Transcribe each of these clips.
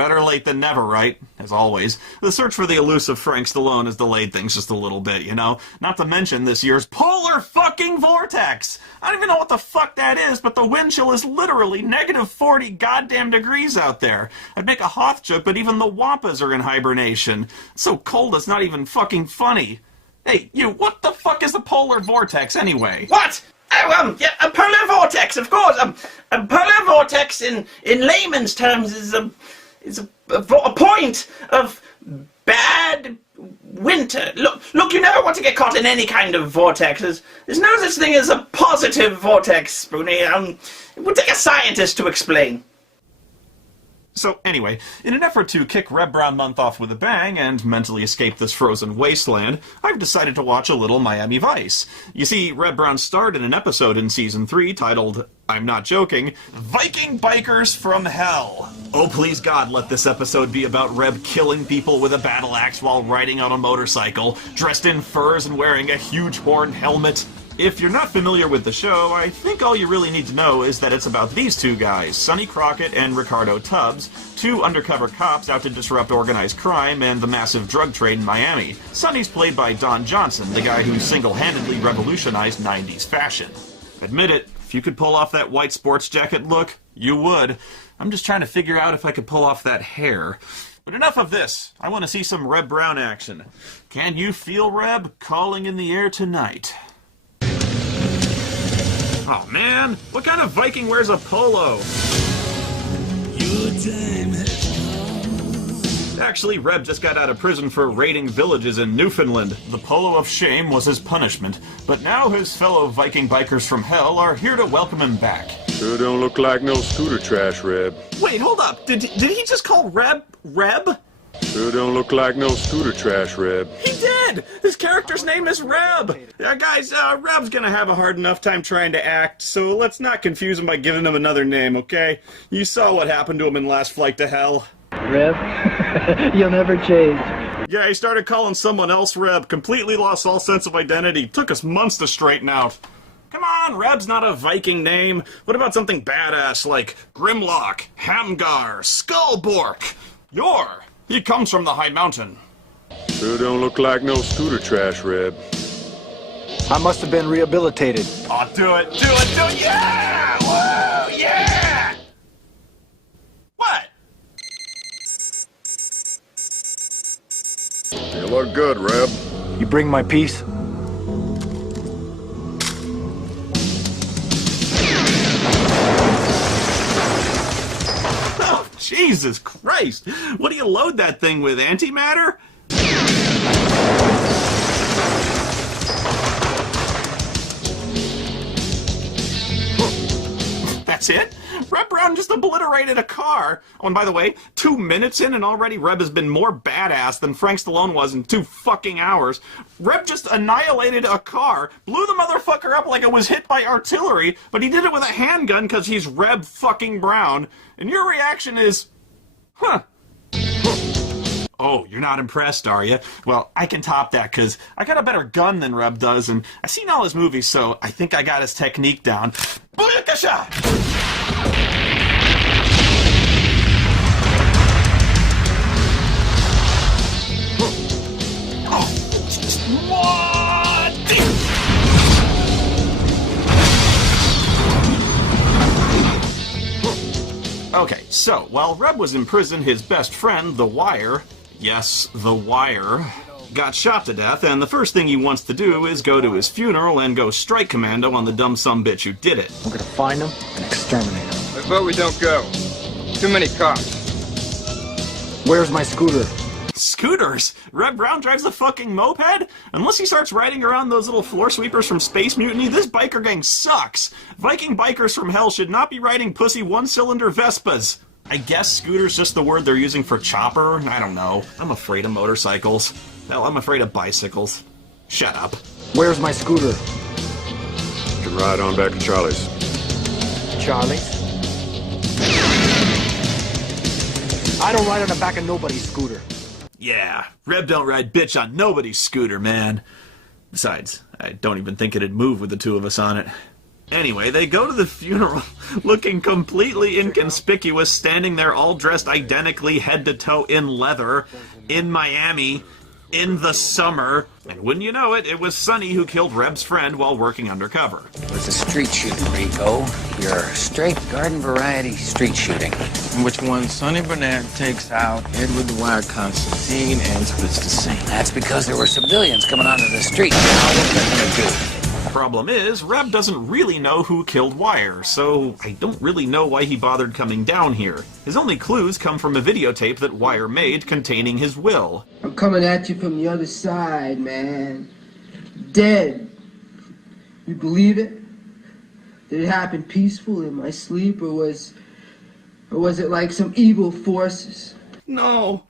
better late than never, right? As always. The search for the elusive Frank Stallone has delayed things just a little bit, you know? Not to mention this year's polar fucking vortex! I don't even know what the fuck that is, but the wind chill is literally negative 40 goddamn degrees out there. I'd make a Hoth joke, but even the Wampas are in hibernation. It's so cold it's not even fucking funny. Hey, you, what the fuck is a polar vortex anyway? What? Oh, yeah, a polar vortex, of course. A polar vortex, in layman's terms, is a point of bad winter. Look, you never want to get caught in any kind of vortex. There's no such thing as a positive vortex, Spoony. It would take a scientist to explain. So anyway, in an effort to kick Reb Brown month off with a bang and mentally escape this frozen wasteland, I've decided to watch a little Miami Vice. You see, Reb Brown starred in an episode in Season 3 titled, I'm not joking, Viking Bikers from Hell. Oh please God, let this episode be about Reb killing people with a battle axe while riding on a motorcycle, dressed in furs and wearing a huge horn helmet. If you're not familiar with the show, I think all you really need to know is that it's about these two guys, Sonny Crockett and Ricardo Tubbs, two undercover cops out to disrupt organized crime and the massive drug trade in Miami. Sonny's played by Don Johnson, the guy who single-handedly revolutionized 90s fashion. Admit it, if you could pull off that white sports jacket look, you would. I'm just trying to figure out if I could pull off that hair. But enough of this. I want to see some Reb Brown action. Can you feel Reb calling in the air tonight? Oh man, what kind of Viking wears a polo? Your time has come. Actually, Reb just got out of prison for raiding villages in Newfoundland. The polo of shame was his punishment, but now his fellow Viking bikers from hell are here to welcome him back. Sure don't look like no scooter trash, Reb. Wait, hold up. Did he just call Reb Reb? Sure don't look like no scooter trash, Reb. He did! His character's name is Reb! Guys, Reb's gonna have a hard enough time trying to act, so let's not confuse him by giving him another name, okay? You saw what happened to him in Last Flight to Hell. Reb, you'll never change. Yeah, he started calling someone else Reb, completely lost all sense of identity. Took us months to straighten out. Come on, Reb's not a Viking name. What about something badass like Grimlock, Hamgar, Skullbork? Yor! He comes from the High Mountain. Sure don't look like no scooter trash, Reb. I must have been rehabilitated. Oh, do it, yeah! Whoa, yeah! What? You look good, Reb. You bring my peace? Oh, Jesus Christ! What do you load that thing with, antimatter? That's it? Reb Brown just obliterated a car. Oh, and by the way, 2 minutes in and already Reb has been more badass than Frank Stallone was in 2 fucking hours. Reb just annihilated a car, blew the motherfucker up like it was hit by artillery, but he did it with a handgun because he's Reb fucking Brown. And your reaction is, huh. Oh, you're not impressed, are you? Well, I can top that, because I got a better gun than Reb does, and I've seen all his movies, so I think I got his technique down. Booyakasha! Oh, just what? Okay, so, while Reb was in prison, his best friend, The Wire, yes, The Wire, got shot to death, and the first thing he wants to do is go to his funeral and go strike commando on the dumb sumbitch who did it. I'm gonna find him and exterminate him. I vote we don't go. Too many cops. Where's my scooter? Scooters? Reb Brown drives a fucking moped? Unless he starts riding around those little floor sweepers from Space Mutiny, this biker gang sucks. Viking bikers from hell should not be riding pussy one-cylinder Vespas. I guess scooter's just the word they're using for chopper? I don't know. I'm afraid of motorcycles. Hell, I'm afraid of bicycles. Shut up. Where's my scooter? You can ride on back to Charlie's. Charlie's? I don't ride on the back of nobody's scooter. Yeah, Reb don't ride bitch on nobody's scooter, man. Besides, I don't even think it'd move with the two of us on it. Anyway, they go to the funeral looking completely inconspicuous, standing there all dressed identically head to toe in leather, in Miami, in the summer. And wouldn't you know it, it was Sonny who killed Reb's friend while working undercover. It was a street shooting, Rico. Your straight garden variety street shooting. In which one Sonny Burnett takes out Edward the Wire Constantine and splits the scene. That's because there were civilians coming onto the street. Now what are they gonna do? Problem is, Reb doesn't really know who killed Wire, so I don't really know why he bothered coming down here. His only clues come from a videotape that Wire made containing his will. I'm coming at you from the other side, man. Dead. You believe it? Did it happen peaceful in my sleep, or was it like some evil forces? No,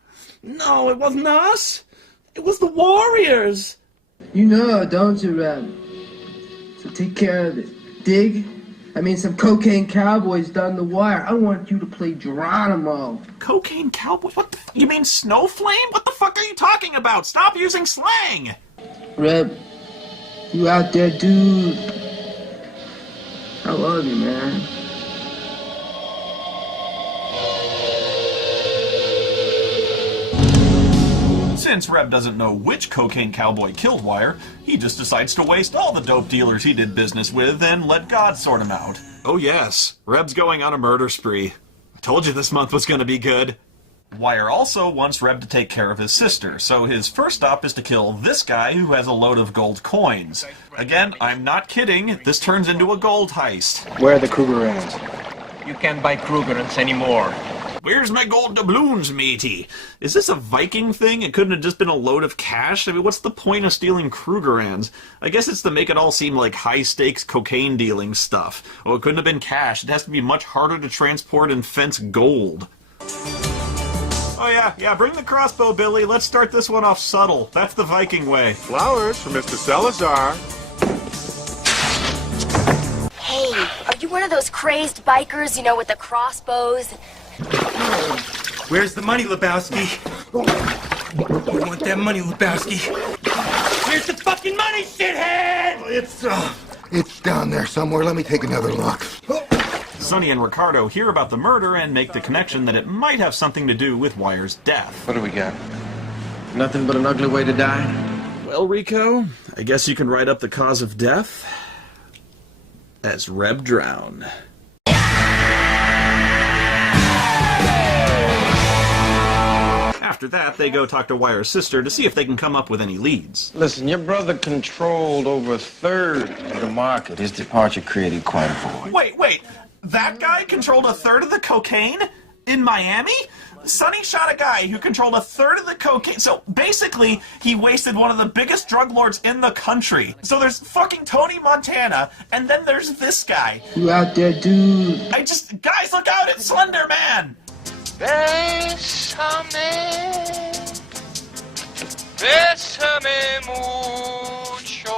it wasn't us. It was the Warriors. You know, don't you, Reb? So take care of it. Dig? I mean, some cocaine cowboys done the wire. I want you to play Geronimo. Cocaine cowboy? What the you mean Snowflame? What the fuck are you talking about? Stop using slang! Reb, you out there, dude? I love you, man. Since Reb doesn't know which cocaine cowboy killed Wire, he just decides to waste all the dope dealers he did business with and let God sort him out. Oh yes, Reb's going on a murder spree. I told you this month was gonna be good. Wire also wants Reb to take care of his sister, so his first stop is to kill this guy who has a load of gold coins. Again, I'm not kidding, this turns into a gold heist. Where are the Krugerrands? You can't buy Krugerrands anymore. Where's my gold doubloons, matey? Is this a Viking thing? It couldn't have just been a load of cash? I mean, what's the point of stealing Krugerrands? I guess it's to make it all seem like high-stakes cocaine dealing stuff. Oh, it couldn't have been cash. It has to be much harder to transport and fence gold. Oh yeah, bring the crossbow, Billy. Let's start this one off subtle. That's the Viking way. Flowers for Mr. Salazar. Hey, are you one of those crazed bikers, you know, with the crossbows? Where's the money, Lebowski? You want that money, Lebowski? Where's the fucking money, shithead? It's down there somewhere. Let me take another look. Sonny and Ricardo hear about the murder and make the connection that it might have something to do with Wire's death. What do we got? Nothing but an ugly way to die? Well, Rico, I guess you can write up the cause of death as Reb Drown. After that, they go talk to Wire's sister to see if they can come up with any leads. Listen, your brother controlled over a third of the market. His departure created quite a void. Wait. That guy controlled a third of the cocaine? In Miami? Sonny shot a guy who controlled a third of the cocaine. So basically, he wasted one of the biggest drug lords in the country. So there's fucking Tony Montana, and then there's this guy. You out there, dude? Guys, look out! It's Slender Man! Bésame mucho.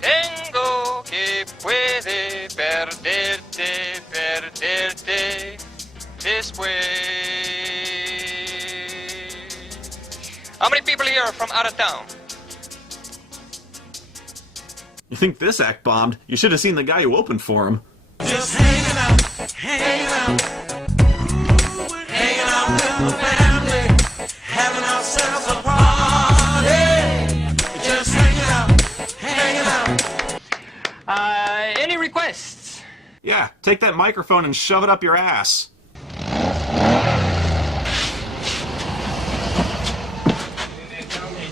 Tengo que puede perderte después. How many people here are from out of town? You think this act bombed? You should have seen the guy who opened for him. Just hanging out with the family, having ourselves a party. Just hanging out. Any requests? Yeah, take that microphone and shove it up your ass.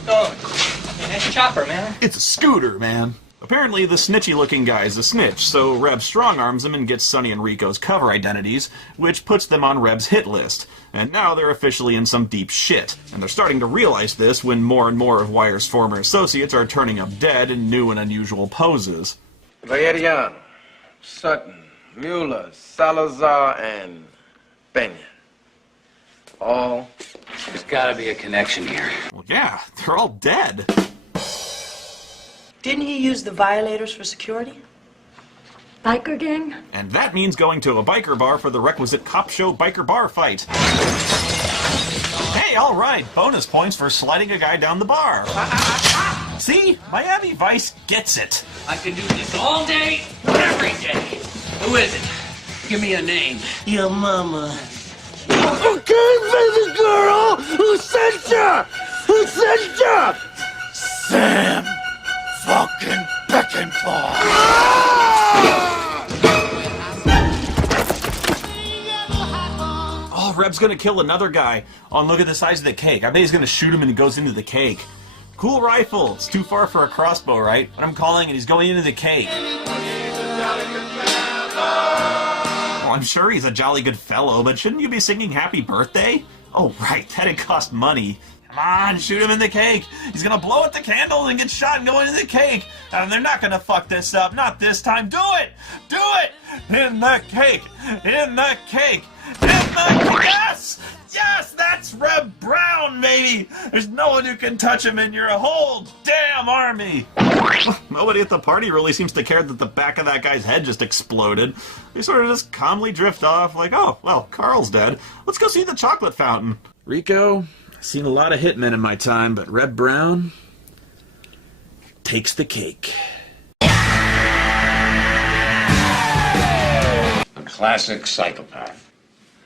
Nice chopper, man. It's a scooter, man. Apparently, the snitchy-looking guy's a snitch, so Reb strong-arms him and gets Sonny and Rico's cover identities, which puts them on Reb's hit list. And now they're officially in some deep shit. And they're starting to realize this when more and more of Wire's former associates are turning up dead in new and unusual poses. Valerian, Sutton, Mueller, Salazar, and Pena. All. There's gotta be a connection here. Well, yeah, they're all dead. Didn't he use the violators for security? Biker gang? And that means going to a biker bar for the requisite cop show biker bar fight. Hey, alright, bonus points for sliding a guy down the bar. See? Miami Vice gets it. I can do this all day, every day. Who is it? Give me a name. Your mama. Okay, baby girl! Who sent ya? Who sent ya? Sam fucking Beckenbaugh! Oh, Reb's gonna kill another guy. Oh, and look at the size of the cake. I bet he's gonna shoot him and he goes into the cake. Cool rifle. It's too far for a crossbow, right? But I'm calling it, he's going into the cake. Oh, I'm sure he's a jolly good fellow, but shouldn't you be singing happy birthday? Oh, right, that'd cost money. Come on, shoot him in the cake. He's gonna blow out the candle and get shot and go into the cake. And they're not gonna fuck this up. Not this time. Do it! Do it! In the cake! In the cake! In the... Yes! Yes! That's Reb Brown, baby! There's no one who can touch him in your whole damn army! Nobody at the party really seems to care that the back of that guy's head just exploded. They sort of just calmly drift off like, oh, well, Carl's dead. Let's go see the chocolate fountain. Rico, I've seen a lot of hitmen in my time, but Reb Brown takes the cake. A classic psychopath.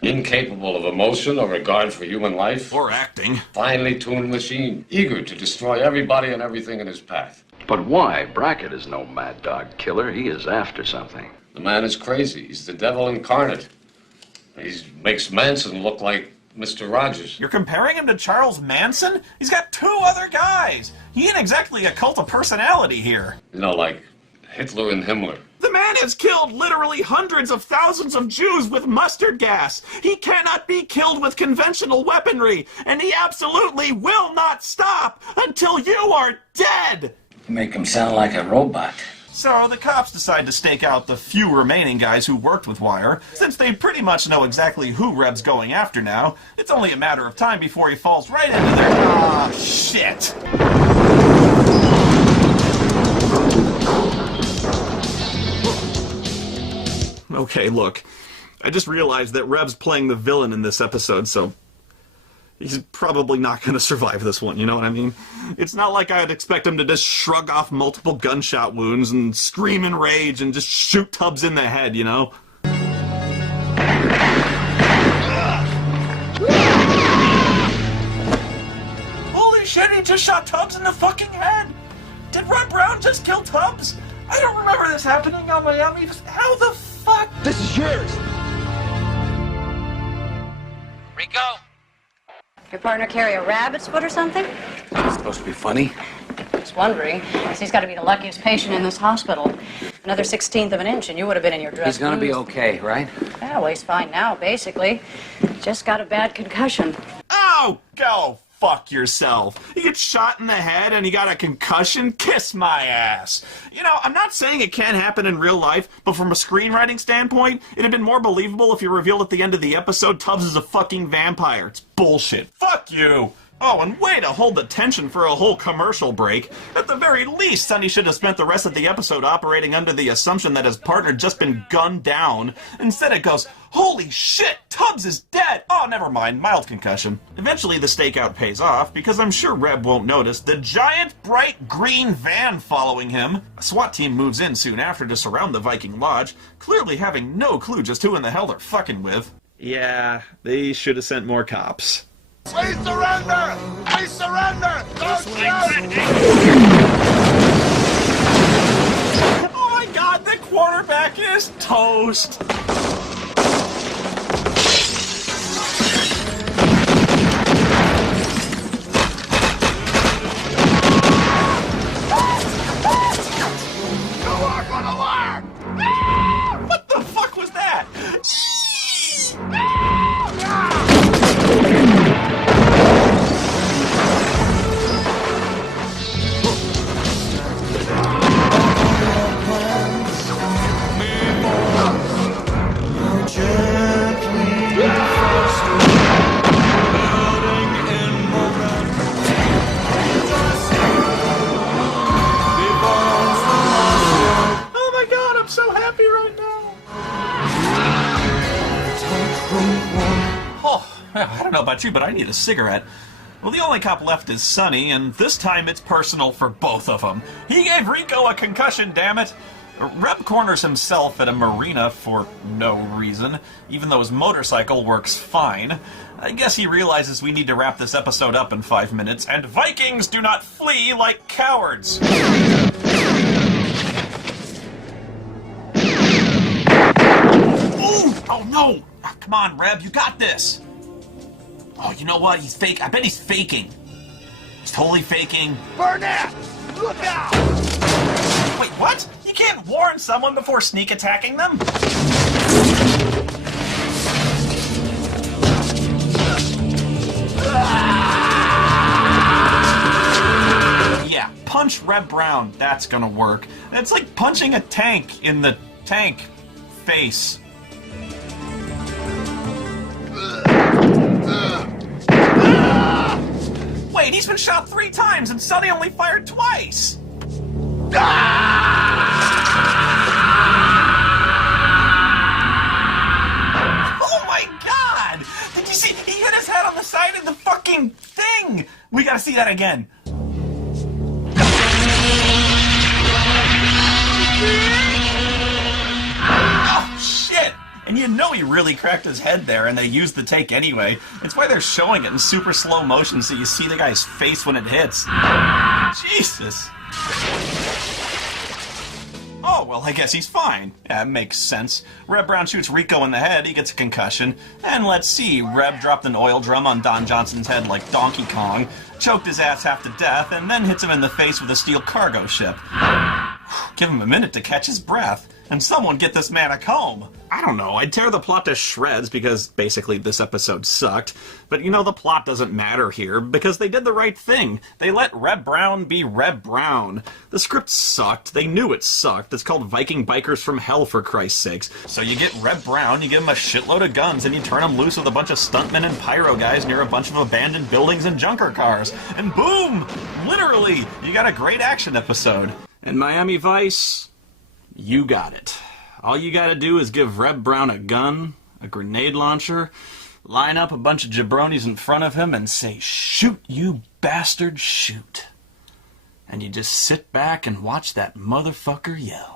Incapable of emotion or regard for human life. Or acting. Finely tuned machine. Eager to destroy everybody and everything in his path. But why? Brackett is no mad dog killer. He is after something. The man is crazy. He's the devil incarnate. He makes Manson look like Mr. Rogers. You're comparing him to Charles Manson? He's got two other guys. He ain't exactly a cult of personality here. You know, like Hitler and Himmler. The man has killed literally hundreds of thousands of Jews with mustard gas. He cannot be killed with conventional weaponry, and he absolutely will not stop until you are dead! Make him sound like a robot. So the cops decide to stake out the few remaining guys who worked with Wire. Since they pretty much know exactly who Reb's going after now, it's only a matter of time before he falls right into their... Ah, shit! Okay, look, I just realized that Reb's playing the villain in this episode, so he's probably not going to survive this one, you know what I mean? It's not like I'd expect him to just shrug off multiple gunshot wounds and scream in rage and just shoot Tubbs in the head, you know? Holy shit, he just shot Tubbs in the fucking head! Did Reb Brown just kill Tubbs? I don't remember this happening on Miami. How the fuck? This is yours! Rico? Your partner carry a rabbit's foot or something? It's supposed to be funny. Just wondering, 'cause he's got to be the luckiest patient in this hospital. Another 1/16 of an inch and you would have been in your dress. He's gonna be okay, right? Yeah, well, he's fine now, basically. Just got a bad concussion. Oh, go fuck yourself. You get shot in the head and you got a concussion? Kiss my ass. You know, I'm not saying it can't happen in real life, but from a screenwriting standpoint, it'd have been more believable if you revealed at the end of the episode Tubbs is a fucking vampire. It's bullshit. Fuck you. Oh, and way to hold the tension for a whole commercial break. At the very least, Sonny should have spent the rest of the episode operating under the assumption that his partner had just been gunned down. Instead it goes, holy shit, Tubbs is dead! Oh, never mind, mild concussion. Eventually the stakeout pays off, because I'm sure Reb won't notice the giant bright green van following him. A SWAT team moves in soon after to surround the Viking Lodge, clearly having no clue just who in the hell they're fucking with. Yeah, they should have sent more cops. We surrender! We surrender! Don't shoot! Oh my god, the quarterback is toast! What the fuck was that? Oh my god, I'm so happy right now. Oh, I don't know about you, but I need a cigarette. Well, the only cop left is Sonny, and this time it's personal for both of them. He gave Rico a concussion, damn it! Reb corners himself at a marina for no reason, even though his motorcycle works fine. I guess he realizes we need to wrap this episode up in 5 minutes, and Vikings do not flee like cowards! Ooh! Oh no! Come on, Reb, you got this! Oh, you know what? He's fake. I bet he's faking. He's totally faking. Burnett! Look out! Wait, what? You can't warn someone before sneak attacking them? Yeah, punch Reb Brown. That's gonna work. It's like punching a tank in the tank face. Wait, he's been shot 3 times and Sonny only fired twice! Oh my god! Did you see? He hit his head on the side of the fucking thing! We gotta see that again. Oh, shit! And you know he really cracked his head there, and they used the take anyway. It's why they're showing it in super slow motion so you see the guy's face when it hits. Jesus! Oh, well, I guess he's fine. Yeah, makes sense. Reb Brown shoots Rico in the head, he gets a concussion. And let's see, Reb dropped an oil drum on Don Johnson's head like Donkey Kong, choked his ass half to death, and then hits him in the face with a steel cargo ship. Give him a minute to catch his breath. And someone get this man a comb. I don't know, I'd tear the plot to shreds because basically this episode sucked. But you know, the plot doesn't matter here because they did the right thing. They let Reb Brown be Reb Brown. The script sucked. They knew it sucked. It's called Viking Bikers from Hell, for Christ's sakes. So you get Reb Brown, you give him a shitload of guns, and you turn him loose with a bunch of stuntmen and pyro guys near a bunch of abandoned buildings and junker cars. And boom! Literally, you got a great action episode. And Miami Vice, you got it. All you gotta do is give Reb Brown a gun, a grenade launcher, line up a bunch of jabronis in front of him and say, "Shoot, you bastard, shoot." And you just sit back and watch that motherfucker yell.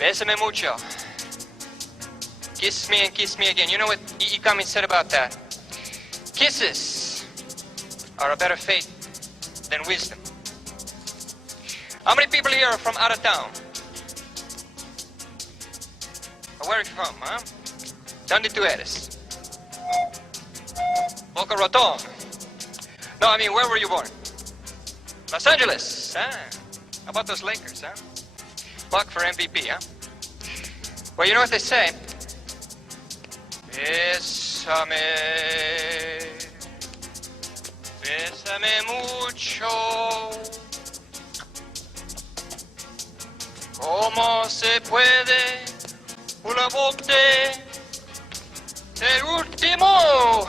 Bésame mucho. Kiss me and kiss me again. You know what E. Cummings said about that? Kisses are a better fate than wisdom. How many people here are from out of town? Where are you from, huh? ¿Dónde tú eres? Boca Raton. No, I mean, where were you born? Los Angeles, huh? How about those Lakers, huh? Luck for MVP, huh? Well, you know what they say? Bésame, bésame mucho. ¿Cómo se puede una bote ser último?